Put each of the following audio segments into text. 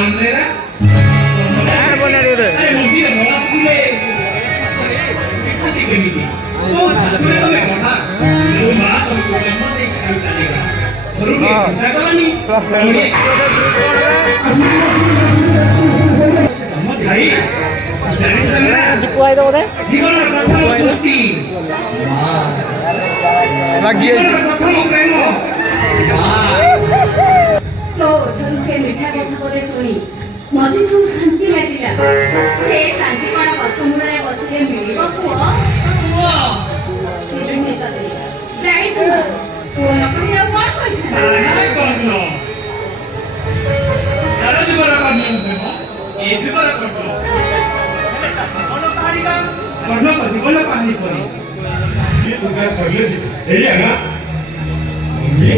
मेरा यार बोले रे अरे मुझे बड़ा स्कूल है खाती करनी थी तो तुम्हें तो मैं बोला वो बात हमको जन्म से इच्छा चलेगा जरूर ये चिंता करो नहीं भाई जाने से मेरा दिखवाई दो दे जीवन में प्रथम सृष्टि लगी प्रथम प्रेम तो ढंग से मीठा कथा बोले सुनी मते जो शांति लागिला से शांति कोन गछ मुळे बसिले मिलिबो पुओ जीवने तते जाई तो पुओ न कहियो कोन कहिथा नाही कहनो यार जीवन पानी होबो ए जीवन करतो कोन तारिका करनो तो जीवन पानी परी ये पूरा सरले एई आना मम्मी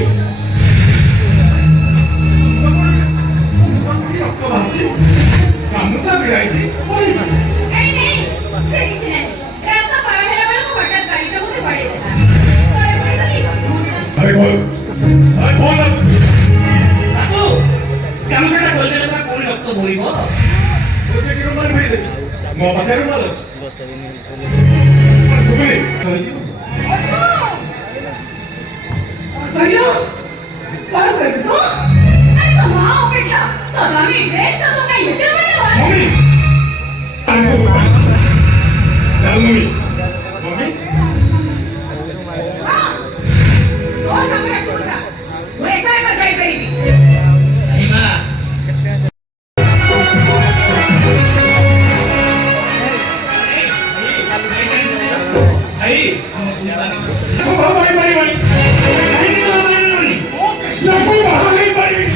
कामुचा बिराई पड़ी नहीं से किछ नहीं रास्ता पार हेला बेला को हटात गाड़ी टा मुते पड़े देला काय पड़ी अरे बोल ताको कामुचा बोल देले पर कोन रक्त बोइबो ओजे कि रुमाल भेई देबी मो पाखे रुमाल अछि सुबे कहियो कोन कहियो तो अरे तो मां अपेक्षा तो हामी देश तो काय लेते बने मम्मी मम्मी हां कोन हमरा को जा वो काय का जाई करीबी नहीं मां आई सुबह भाई भाई भाई नहीं ओ कृष्ण को बाहर नहीं पड़ी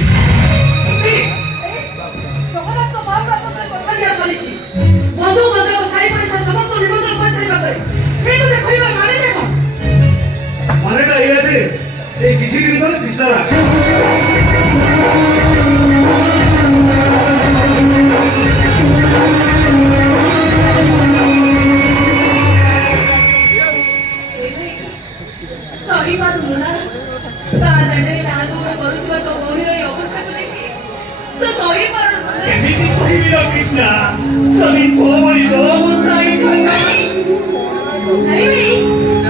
मानेटा ये আছে এই কিছু দিন ধরে কৃষ্ণরা सही बात मुना ता दंडे ना तुम करूଥିବା तो गौणीर এই অবস্থা को देखी तो सही पर एमिति सहिबिल कृष्ण सभी कोमरी लो अवस्था ही नहीं नहीं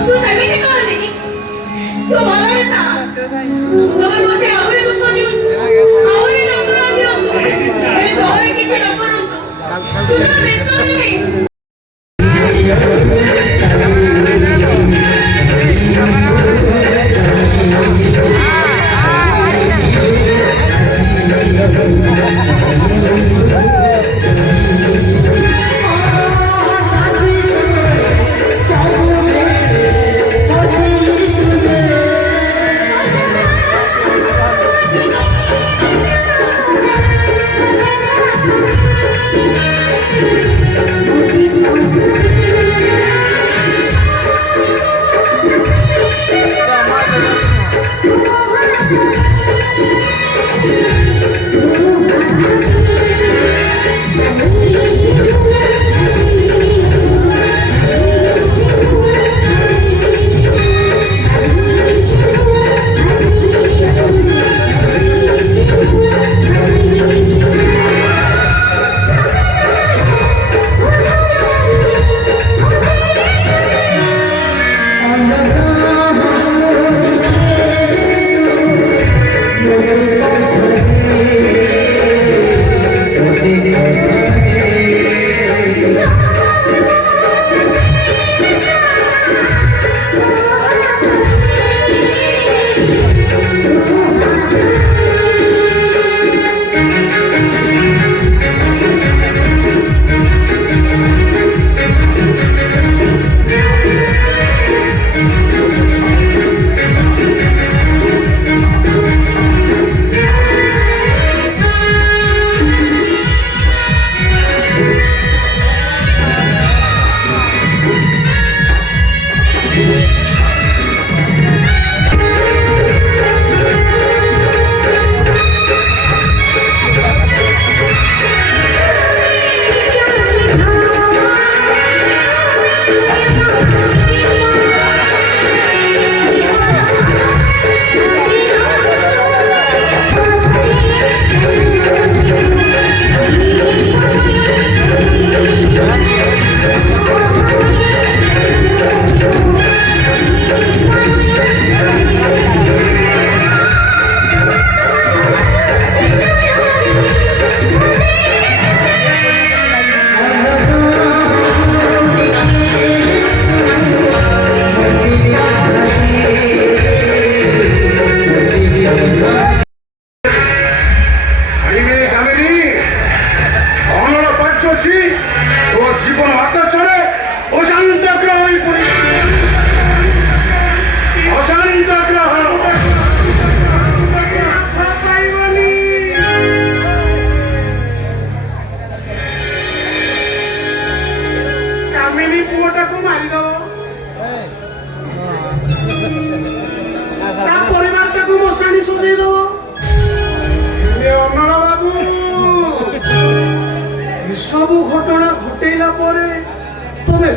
तू समिति कर नहीं तू भला रहता तोर मते आवरे दुख दियो आवरे नंदरा दियो ए तोरे किछ न करंतु तू ना व्यस्त नहीं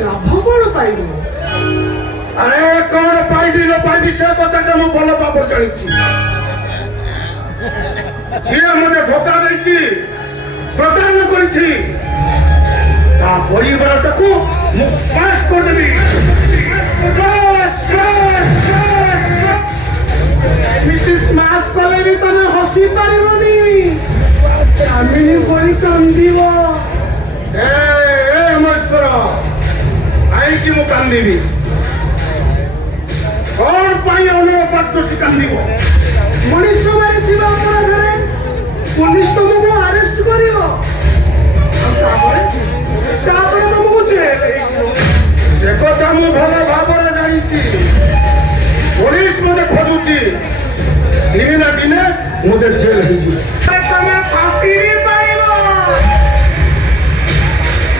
ଲାଭ କଣ ପାଇବ? ଆରେ କଣ ପାଇବି ନ ପାଇବି ସେ କଥାଟା ମୁଁ ଭଲ ଭାବରେ ଜାଣିଛି। ଯିଏ ମୋତେ ଧୋକା ଦେଇଛି, ପ୍ରତାରଣା କରିଛି, ତା ପରିବାରଟାକୁ ମୁଁ ପାସ୍ କରିଦେବି। ଏମିତି ସ୍ମାସ କଲେ ବି ତମେ ହସି ପାରିବନି, କାମିନୀ ପରି କାନ୍ଦିବ। ମହେଶ୍ୱର, କାହିଁକି ମୁଁ କାନ୍ଦିବି? କଣ ପାଇଁ ଅନୁଭବ ପାତ୍ରସି କାନ୍ଦିବ? ମଣିଷ ମାରିଥିବା ଅପରାଧରେ ପୋଲିସ ତମକୁ ଆରେଷ୍ଟ କରିବ, ଆଉ ତାପରେ ତମକୁ ଜେଲ ହେଇଯିବ। ସେ କଥା ମୁଁ ଭଲ ଭାବରେ ଜାଣିଛି। ପୋଲିସ ମୋତେ ଖୋଜୁଛି, ଦିନେ ନା ଦିନେ ମୋତେ ଜେଲ ହେଇଯିବ। ତମେ ଫାଶୀ ବି ପାଇବ।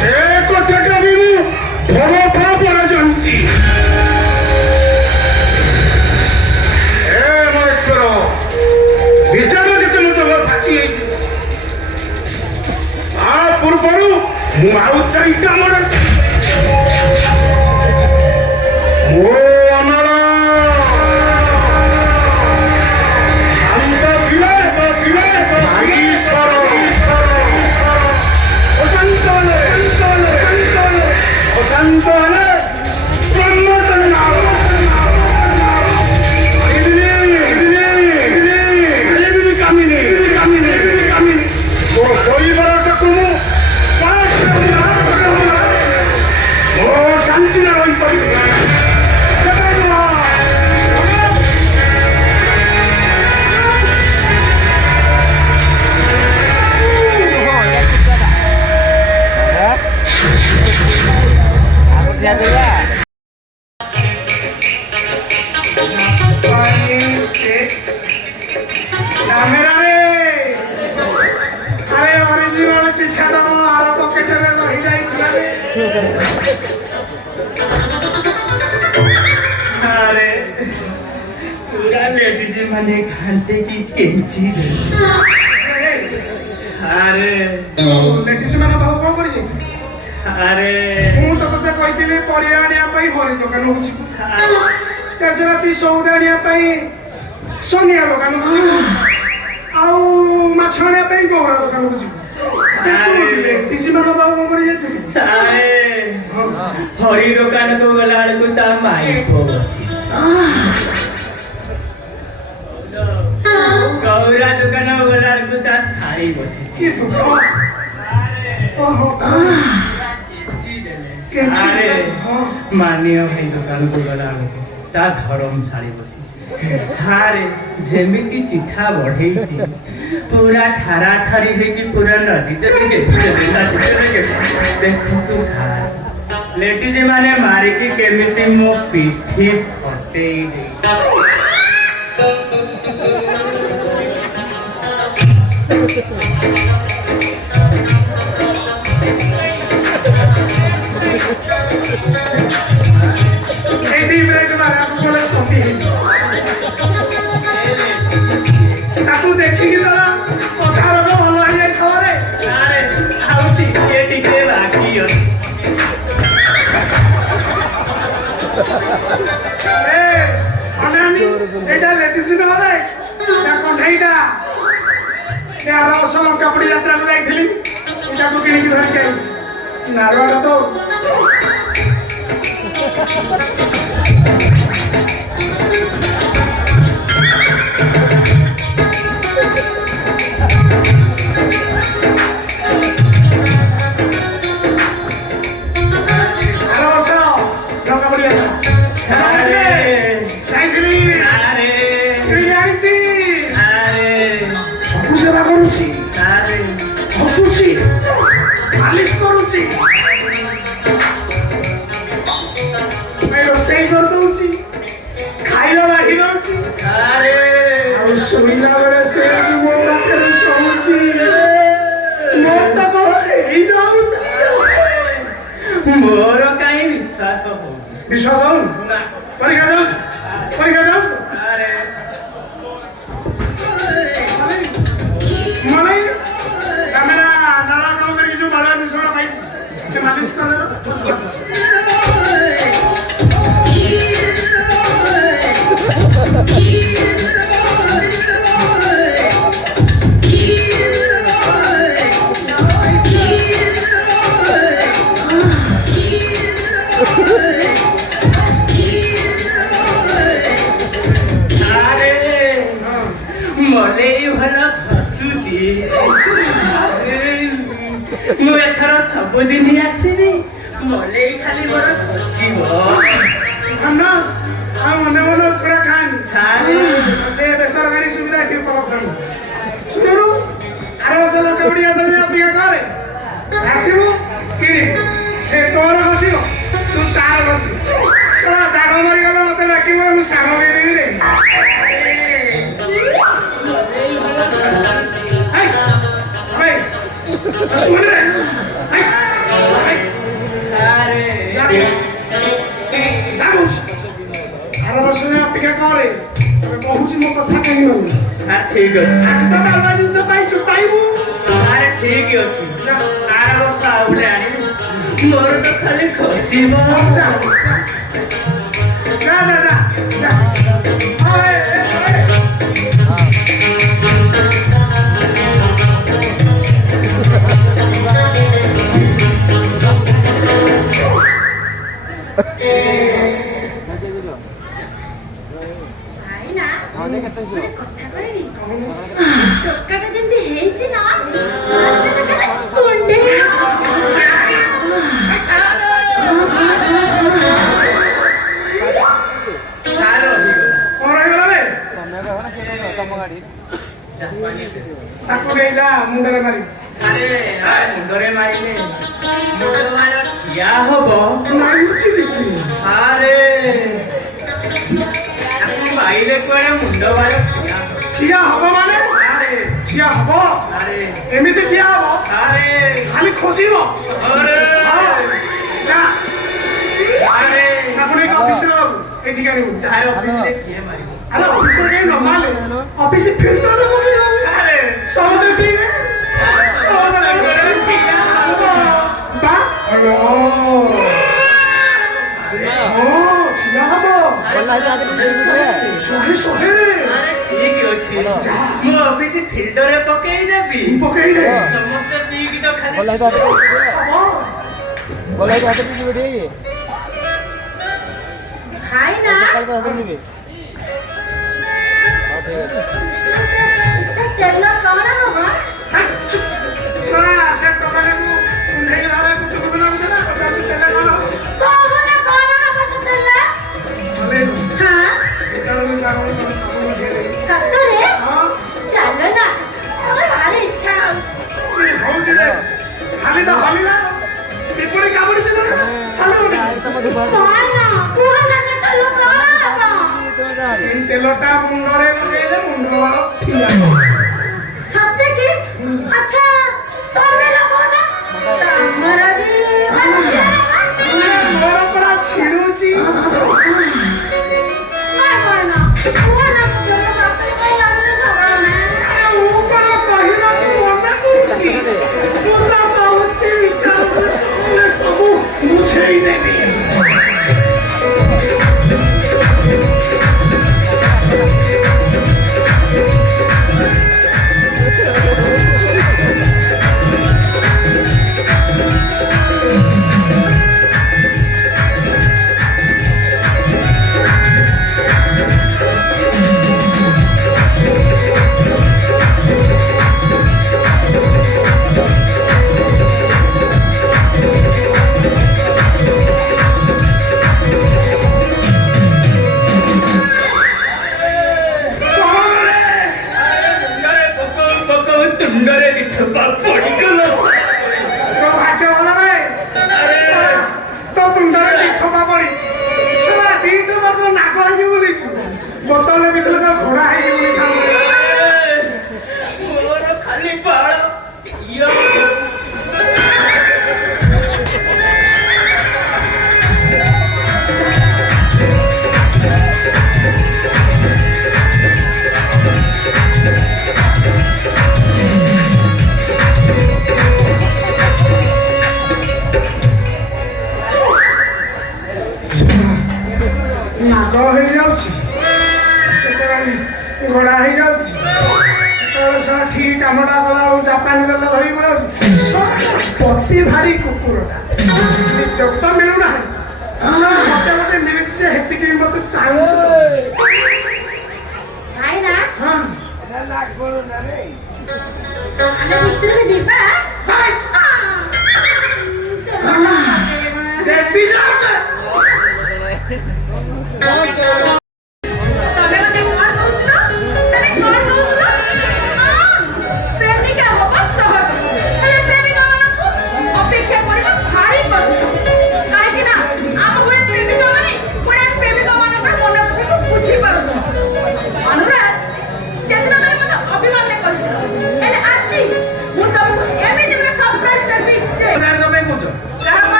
ସେ କଥାଟା ବି ମୁଁ ଭଲ ଭାବରେ ଜାଣିଛି। ମହେଶ୍ୱର, ବିଚାର ଯେତେ ମୋତେ ଫାଶୀ ହେଇଛି, ତା ପୂର୍ବରୁ ମୁଁ ଆଉ ଚାରିଟା ମୋର मैंने घंटे की केंची दे अरे लेडीज मान भाव कौन कर अरे ମୁଁ ତ ତତେ କହିଥିଲି ପରିବା ଆଣିବା ପାଇଁ ହରି ଦୋକାନକୁ ଯିବୁ, ତେଜରାତି ସଉଦା ଆଣିବା ପାଇଁ ସନିଆ ଦୋକାନକୁ ଯିବୁ, ଆଉ ମାଛ ଆଣିବା ପାଇଁ ଗୌରା ଦୋକାନକୁ ଯିବୁ। ଲେଡିଜ ମାନ ଭାବ କଣ କରି ଯାଇଥିଲି? हरी दुकान को गला को ता माई को गौरा दुकान को गला को ता सारी बसी কি তো अरे मानियो भाई दुकान को गला को ता धर्म सारी बसी सारे जेमिति चिठा बढ़ेइची पूरा ठारा ठारी हेची पूरा नदी ते के देखो तू सारा लेडीज माने मारिकी केमिति मो पिठी फटेई दे ଏଇଠି ବ୍ରେକ୍ ମାରେ ଆମକୁ ବୋଲେ ସ୍କଟି ହେଇଛି। ତାକୁ ଦେଖିକି ତୋର କଥା ରୋଗ ଭଲ ହେଇଯାଇଥିବ ରେ। अरे आउ टिके बाकी ଅଛି ଏଇଟା ଲେଡିଜ ନହେଲେ ତା କଣ୍ଢେଇଟା ଆର ବର୍ଷ ଲଙ୍କାପଡ଼ି ଯାତ୍ରାକୁ ଯାଇଥିଲି, ଏଇଟାକୁ କିଣିକି ଧରିକି ଆଇଛି। ନାରଳ ତ ରୋଷେଇ କରିଦଉଛି, ଖାଇବା ଲାଗି ଦଉଛି, ଆଉ ଶୋଇଲା ବେଳେ ସେ ମୋ ପାଖରେ ଶୋଉଛି। ମୋର ତ କଣ ହେଇଯାଉଛି, ମୋର କାହିଁ ବିଶ୍ୱାସ ହଉନି। ବିଶ୍ୱାସ ହଉନି? ପରୀକ୍ଷା ଯାଉଛୁ, ପରୀକ୍ଷା ଯାଉଛୁ ମାନେ କ୍ୟାମେରା ନାଳା କାମ କରିକି ଯୋଉ ବାଳୁଆ ଜିନିଷ ପାଇଛି ମାଲିସ କଲେ ମୁଁ ଏଥର ସବୁଦିନ ଆସିବି ମଲେଇ ଖାଲି ମୋର ଖସିବ ଧନ ଆଉ ମନେ ମନେ ଉଖୁଡ଼ା ଖାଆନି ସାରେ ସେ ବେସରକାରୀ ସୁବିଧା ଏଠି ଉପଲବ୍ଧ ଶୁଣୁ ଆର ବର୍ଷ ଲୋକେ ବଢ଼ିଆ ଦେବେ ଅପେକ୍ଷା କରେ ଆସିବୁ କିଣିବୁ ସେ ତୋର ବସିବ ତୁ ତାର ବସିବୁ ଦାଗ ମରିଗଲେ ମତେ ଡାକିବ ମୁଁ ସାଙ୍ଗ ଦେଇଦେବି ରେ ଶୁଣରେ ଆର ବର୍ଷ ଅପେକ୍ଷା କରେ କହୁଛି ମୋ କଥା କହିବନି ଠିକ ଅଛି ଆଜି ତ ଅଲଗା ଜିନିଷ ପାଇଛୁ ପାଇବୁ ଆରେ ଠିକ ଅଛି ଆର ବର୍ଷ ଆଉ ଗୋଟେ ଆଣିବି ମୋର ତ ଖାଲି ଖସିବ ଯା ଯା ଯା ଯା ଭାଇନା ଗୋଟେ କଥା କହିବି ଟୋକାଟା ଯେମିତି ହେଇଛି ନା କୁଣ୍ଡେଇ କଣ ରହିଗଲା ବେ ତାକୁ ନେଇଯା ମୁଣ୍ଡରେ ମାରି ମୁଣ୍ଡରେ ମାରିଲେ ମୁଣ୍ଡ ମାର ଠିଆ ହବ ଆରେ ପାଇଲେ କୁଆଡେ ମୁଣ୍ଡ ମାର ଠିଆ ହବ ମାନେ ଠିଆ ହବ ଏମିତି ଠିଆ ହବ ଖାଲି ଖୋଜିବ ତାକୁ ନେଇକି ଅଫିସରେ ଏଠିକି ଆଣିବୁ ଅଫିସରେ କିଏ ମାରିବ ଆରେ ଅଫିସରେ କେହି ନ ମାରିଲେ ଅଫିସ ଫିଲ୍ଡରେ ସମସ୍ତେ ପିଇବେ ମୁଁ ଅଫିସ ଫିଲ୍ଡରେ ପକେଇଦେବି ସମସ୍ତେ ପିଇକି ତ ଖାଲି ଭାଇନା ତେଲ କଣ ହବ ସେ ଟୋକାଟାକୁ କୁଣ୍ଢେଇ ଧରେ କୁଟୁକୁଟୁ ଲାଗୁଛି ନା ପଚାରୁଛୁ ତେଲ କଣ କହୁନା କଣ ହବ ସେ ତେଲ ହଁ ସତରେ ଚାଲ ନା ମୋର ଭାରି ଇଚ୍ଛା ହଉଛି ଖାଲି ତ ହଲିଲା ପିପୁଡ଼ି କାମୁଡ଼ିଛି କୁହନା ସେ ତେଲ କଣ ହବ ତେଲଟା ମୁଣ୍ଡରେ ଲଗେଇଲେ ମୁଣ୍ଡ ବାଳ ଠିଆ ସତେ କି ଆଚ୍ଛା ତମେ ଲଗାଉନା ତମର ବି ମୋର ପୁରା ଛିଡୁଛି ସବୁ ବୁଝେଇ ଦେବି ବୋତଲରେ ଭିତରେ ତ ଘୋଡ଼ା ହେଇକି ମୋର ଖାଲି ବାଳ ନାଗ ହେଇଯାଉଛି ଘୋଡ଼ା ହେଇଯାଉଛି ଠିକ କାମଟା କଲା ଆଉ ଜାପାନୀ ଗଲା ଧରିକି ପଳାଉଛି ଅତି ଭାରି କୁକୁରଟା ଯୋଗ ମିଳୁନାହିଁ ମତେ ମତେ ମିଳିଛି ଯେ ହେତିକି ମତେ ଚାନ୍ସ ଭାଇନା ହଁ ଆମେ ଭିତରକୁ ଯିବା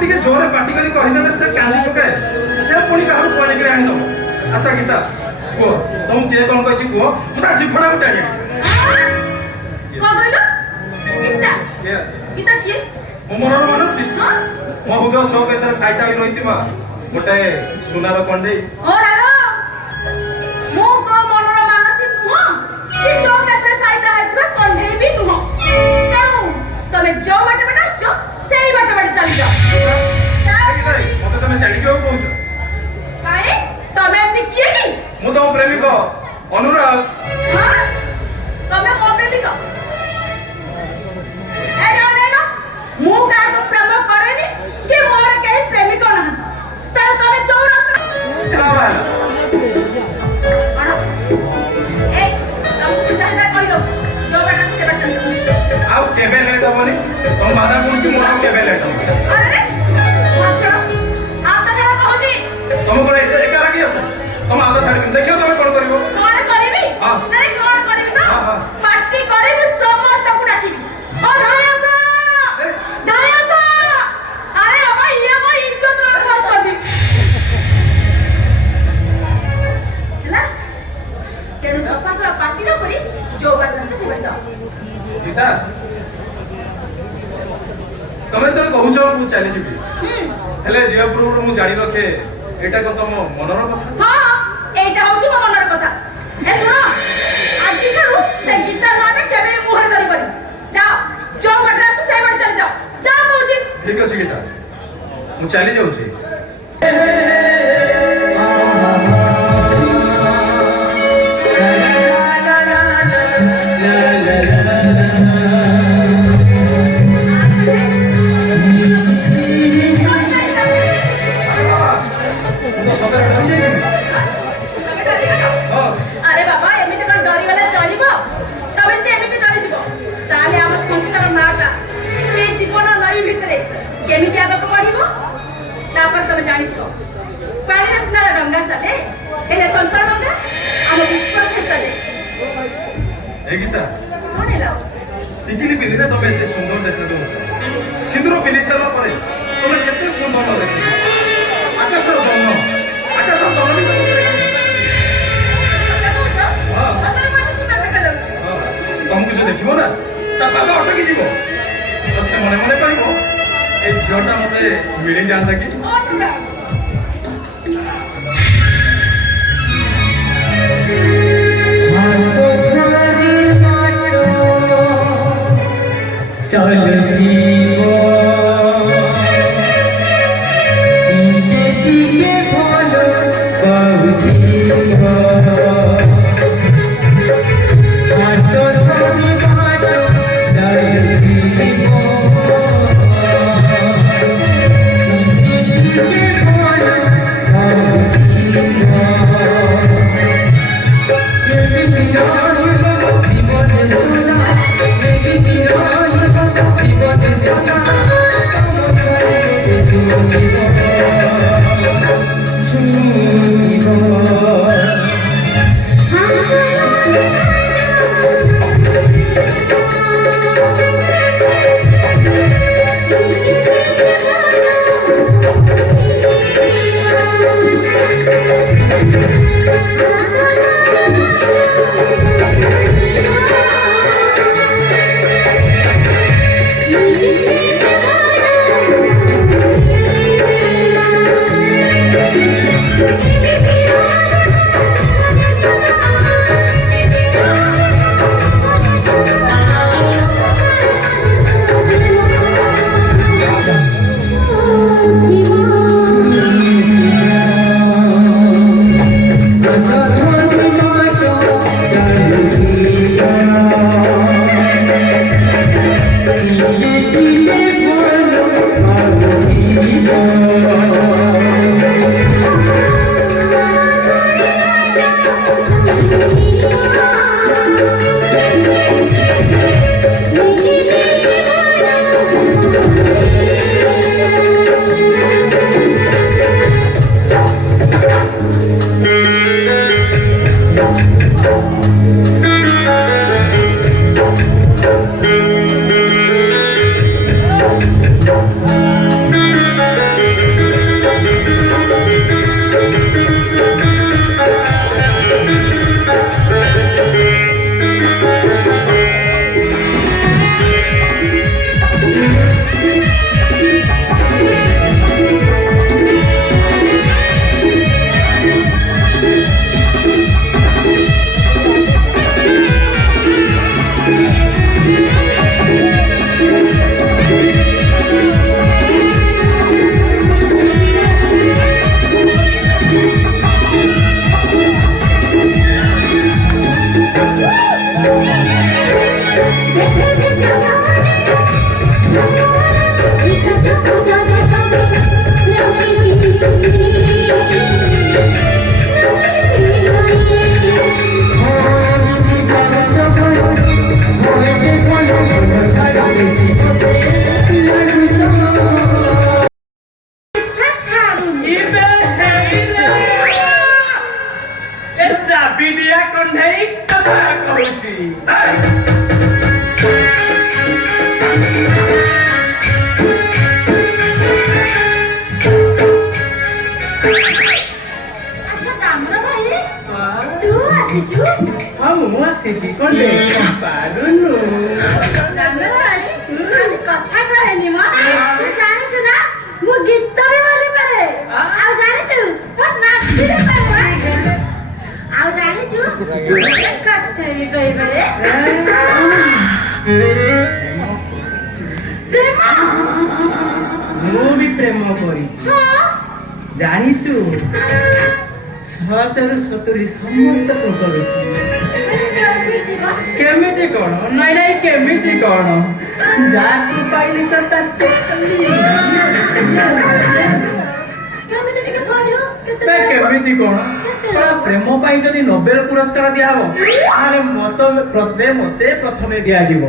टिके जोरे पार्टी करी कहिदेले से कांदी पकाए से पुणी काहू कोने के आनी दो अच्छा गीता को तुम के कोन कहछि को मुता जिफड़ा उठा आनी को कहलो गीता गीता की मोमर मानसी मो बुदो सो केसर साइता ही रहितिबा गोटे सुनार कंडे ओ रालो मो को मनर मानसी नुह कि सो केसर साइता हेतबा कंडे भी नुह तेणु तमे जो बाटे बाटे आछो सेही बाटे बाटे चली जाओ मते तमे चली केउ कहउछ काहे तमे एति किए की मु तो प्रेमिक अनुराग हां तमे को प्रेमिक ए जानेलो मु का को प्रेम करेनी कि मोर केही प्रेमिक नहीं तर तमे चौरास्ता अण ए तम चिंता करि दो जो बाटे से बाटे चली आउ केबे लेट होबनी तुम बाधा कोनसी मोर केबे लेट हो अरे अच्छा आता जरा कहूची तुम को एका रागी आसे तुम आधा छाड़ देखियो तुम कोन करिवो कोन करबी हां अरे कोन करबी तो हां पार्टी करबी समस्त को डाकी ओ धायासा अरे बाबा ये को इज्जत रा बसदी हला केन सफा सफा पार्टी न करी जो बात से से जाओ गीता तमे तो कहूछ मु चली जिबी हेले जयपुर मु जानि रखे एटा को तम मनर कथा हां एटा होची मो मनर कथा ए सुनो आज करू ते गीता नामे केबे मुहर धरी करी जाओ जो बात से से चल जाओ जाओ कहूची ठीक अछि गीता मु चली जाउ छी अरे बाबा एमिति कोन डरी वाला चलिबो तबे से एमिति डरी जिवो ताले हमर संस्कार नाटा ए जीवन नई भितरे केमिति आगक बढ़िबो तापर तबे जानि छो पानी रसना गंगा चले एले संसार गंगा हम विश्वास से चले ए गीता कोन हेला इकिनी पिलिरे तबे एते सुंदर देखते दो सिंदूर पिली सारा परे तबे केते सुंदर देखते आकाशर जन्म आकाशर जन्म भी तुमको जो देखिबो ना ता पाद अटकी जीवो तो से मने मने कहबो ए झियोटा मते मिली जानता कि चलती वो इनके दिए बोलो बहुती वो आटो थोड़ी बाटो चलती वो इनके दिए बोलो बहुती वो बेबी दियानी वो जीवन सुना बेबी दियानी जीवन सदा तुम करे झूठी Thank you. ଆଚ୍ଛା କାମର ଭାଇ ତୁ ଆସିଛୁ ହଁ ମୁଁ ଆସିଛି କଣ ପାରୁନୁ କାମର ଭାଇ ଖାଲି କଥା କହେନି ମ ତୁ ଜାଣିଛୁ ନା ମୁଁ ଗୀତ ବି ବୋଲି ପାରେ ଆଉ ଜାଣିଛୁ ମୁଁ ନାଚି ବି ପାରେ ଆଉ ଜାଣିଛୁ କଥା ବି କହିପାରେ ପ୍ରେମ ମୁଁ ବି ପ୍ରେମ କରିଛି ଜାଣିଛୁ 70 ସମସ୍ତଙ୍କୁ କରୁଛି କେମିତି କଣ ନାଇଁ ନାଇଁ କେମିତି କଣ ଯାହାକୁ ପାଇଲି ତ ତାକୁ କେମିତି କଣ ପ୍ରେମ ପାଇଁ ଯଦି ନୋବେଲ ପୁରସ୍କାର ଦିଆହବ ତାହେଲେ ମତେ ପ୍ରଥମେ ଦିଆଯିବ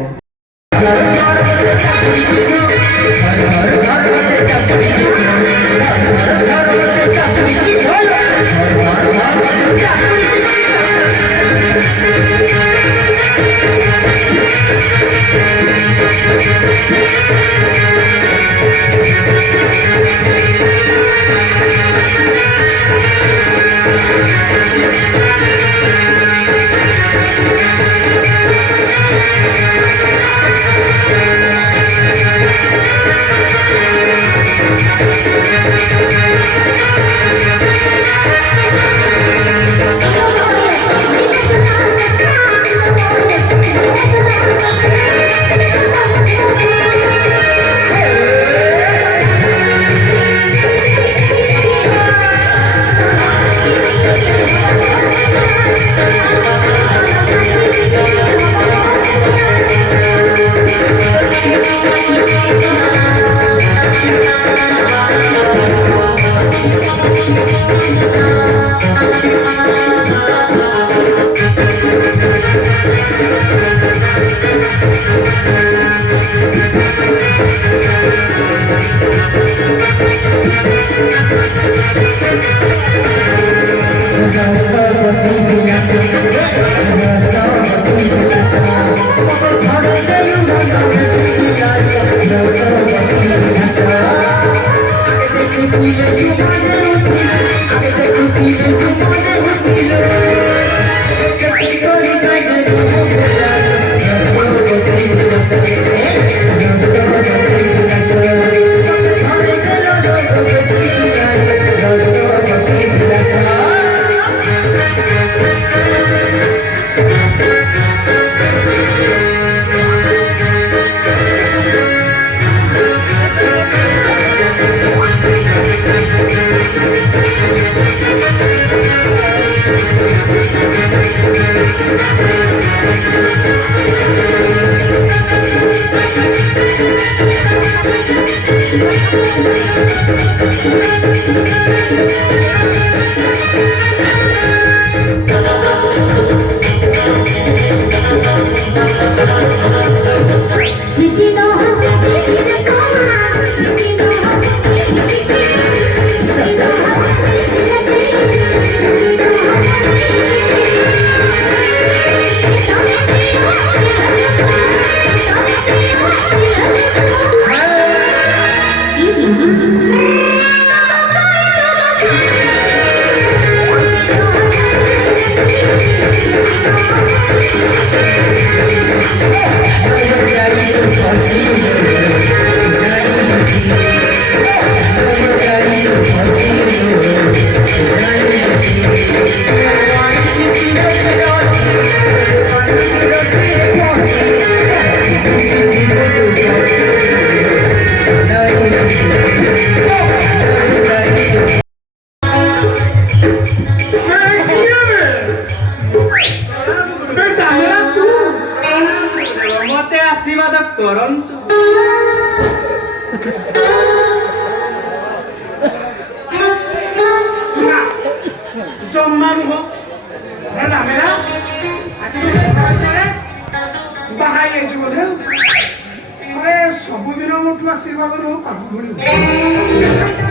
ସବୁଦିନ ମୋଠୁ ଆଶୀର୍ବାଦ ନୁହଁ ପାଖ ଭଳି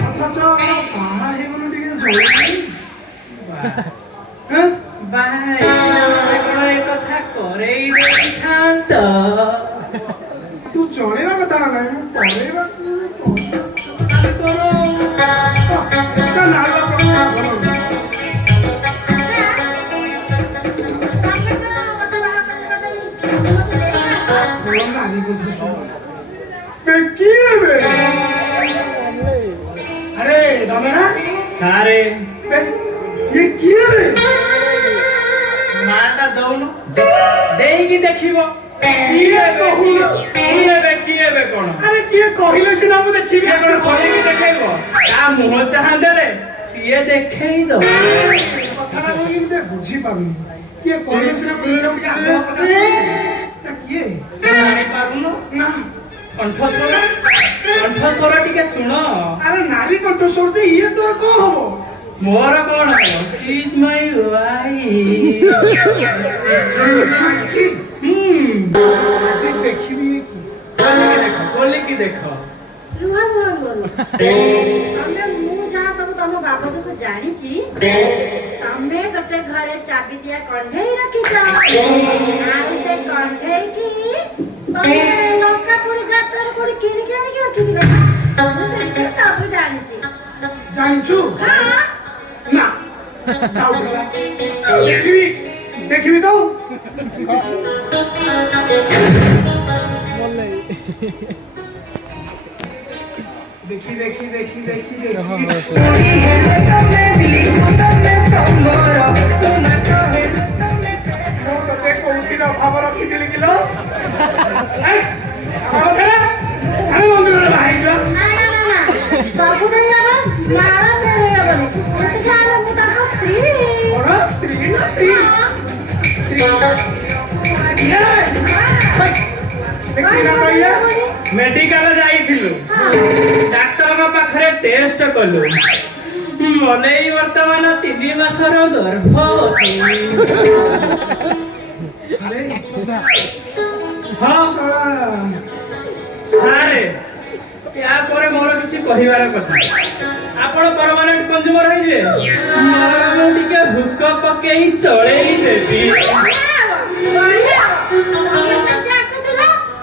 ଅଥଚ ବାହା ହେଇଗଲୁ ଟିକେ ଜଳୁନି ବାହା କଣ ଏ କଥା କରେଇ ଦେଇଥାନ୍ତ। ତୁ ଜଣେଇବା କଥା ନା ନାହିଁ ମୁଁ ପଢେଇବା अरे दमेरा सारे ये किए रे माटा दौन देगी देखिबो किए कहून किए बे कोन अरे किए कहिलो सिना मु देखिबी किए कोन कहिबी देखैबो ता मुह चाहा देले सिए देखै दो कथा ना कहि मते बुझी पाबी किए कहिलो सिना मु के आग्रह प्रकाश किए जानि पारुनो ना कंठस्वर टिके सुन अरे नारी कंठस्वर जे ये तोर को हबो मोर कोन शी इज माय वाइफ आज देखिबी बोले की देखो रुहा रुहा रुहा तमे मु जहाँ सब तम बाबा को जानी छी तमे गटे घरे चाबी दिया कंढेई रखी जा आई से कंढेई की तमे लंका पुरी जातर पुरी किनी किनी के रखी दिला मु से सब जानी छी जानछु हां ना देखिबी देखिबी तो देखी देखी देखी देखी देखी तोते कोउठीर भाव रखिदिली किलो ଆମେ ମନ୍ଦିରରେ ବାହାରିଛ ସବୁ ଦେଇ ହବ ନାଳ ଫେରେଇ ହବନି ମତେ ଜାଣ ମୁଁ ତାଙ୍କ ସ୍ତ୍ରୀ ବଡ଼ ସ୍ତ୍ରୀ ନା ସ୍ତ୍ରୀ मेडिकल जाइथिलु डॉक्टर पाखरे टेस्ट कलु मने वर्तमान 3 मासर गर्भवती हाँ सारे या परे मोर किछि कहिवार कथा आपण परमानेंट कंज्यूमर होइजे मोर टिके हुक पकेई चळेई देबी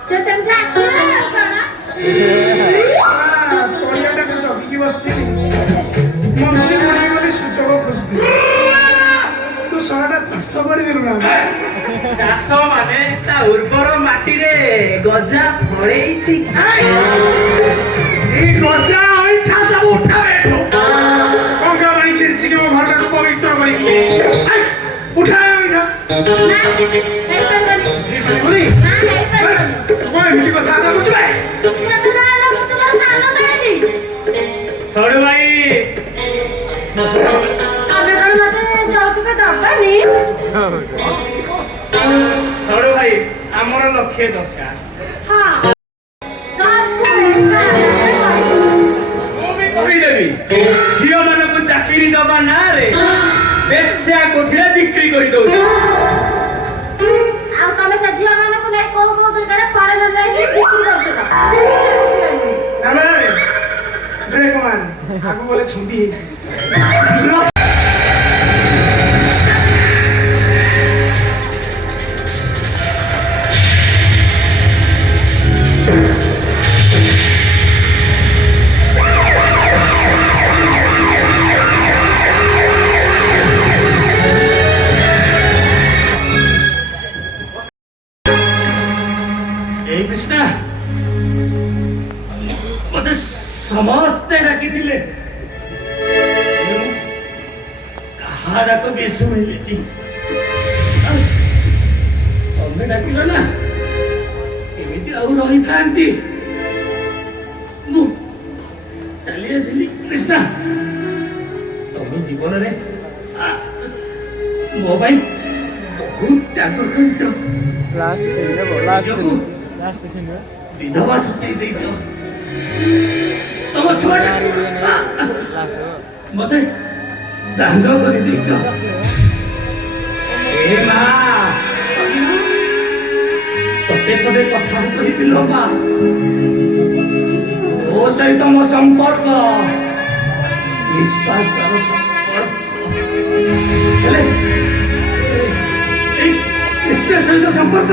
से सेमती आसीला करा ପରିବାଟାକୁ ଜଗିକି ବସିଥିଲି ମଞ୍ଜି ବୁଣି ବୋଲି ସୁଯୋଗ ଖୋଜୁଥିଲି ତୁ ଶହେଟା ଚାଷ କରିଦେଲୁ ନା ଚାଷ ମାନେ ତା ଉର୍ବର ମାଟିରେ ଗଜା ଫଳେଇଛି এই গজা অইঠা সব উঠাবে গঙ্গা পানি ছিড়ছি কি ঘরটাকে পবিত্র করি উঠায় ওইটা না এই পানি বলি না এই পানি কই মিটি কথা না বুঝবে তুমি তো জানো ମୁଁ তোমার সানো সাইনি সরু ভাই আমি কোন মতে যৌতুক দবানি সরু ভাই আমার লক্ষ্যে দরকার হ্যাঁ সব କହିଦେବି ଝିଅ ମାନଙ୍କୁ ଚାକିରି ଦବା ନାଁରେ ବେଶ୍ୟା କୋଠିରେ ବିକ୍ରି କରିଦଉଛି ଆଉ ତମେ ସେ ଝିଅ ମାନଙ୍କୁ ନେଇ କୋଉ କୋଉ ଜାଗାରେ ଫରେନ ନେଇକି ବିକ୍ରି କରୁଛ ଆମେ ବ୍ରେକ୍ ମାନ ଆଗକୁ ଗଲେ ଛୁଟି ହେଇଛି ସମସ୍ତେ ଡାକିଥିଲେ କାହା ଡାକ ବି ଶୁଣିଲେନି ତମେ ଡାକିଲ ନା କେମିତି ଆଉ ରହିଥାନ୍ତି ମୁଁ ଚାଲି ଆସିଲି କୃଷ୍ଣା ତମେ ଜୀବନରେ ମୋ ପାଇଁ ବହୁତ ତ୍ୟାଗ କରିଛ ନିଜକୁ ବିଧବା ସତେଇ ଦେଇଛ ତମ ଛୁଆଟା ମତେ ଦାଣ୍ଡ କରିଦେଇଛ ଏ ମା ତତେ ପଦେ କଥା କହିବି ଲୋ ମା ମୋ ସହିତ ମୋ ସମ୍ପର୍କ ବିଶ୍ୱାସର ସମ୍ପର୍କ ହେଲେ कृष्ण सहित संपर्क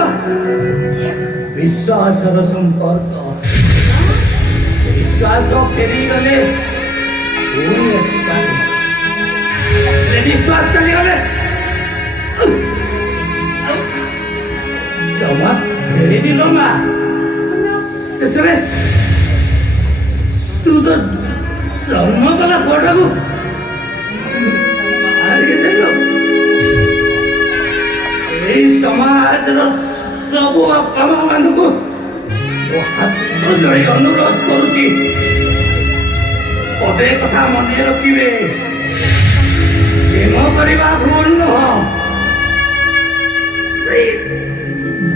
विश्वासर संपर्क विश्वास फेरी गले पुणी आसिपारे विश्वास चलीगले जमा फेरी मा शेष तू तो जन्म कला पुआ को मारिदेलु समाज सबू बापा माँ मान को हाथ जोड़ी अनुरोध करुची पदे कथा मन रखिए प्रेम करवा भूल नुह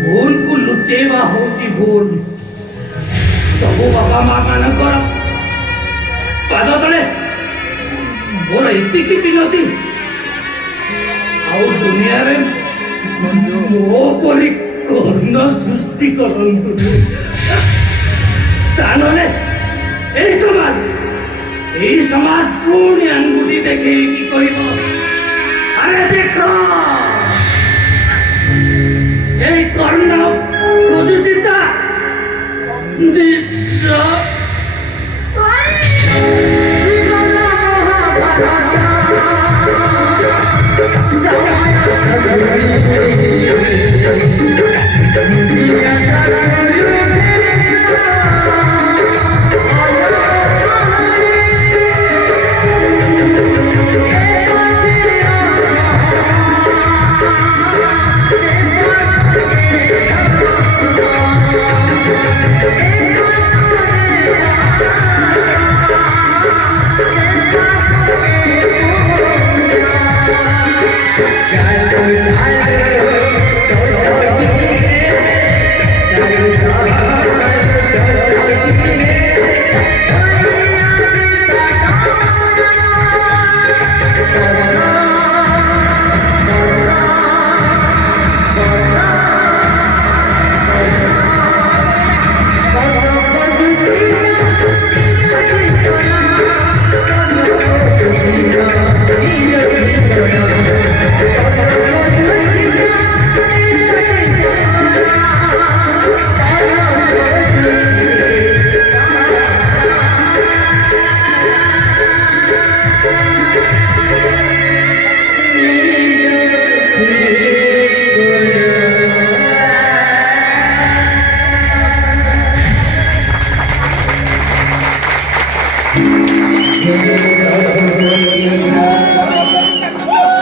भूल को लुचेवा होची भूल सबू बापा माँ मानकर पाद तले मोर एतिकी विनती आउ दुनिया रे मो परी कर्ण सृष्टि करंतु तानले ए समाज पुणी अंगुठी देखे कि कहिबो अरे देखो ए कर्ण खोजुचिता निज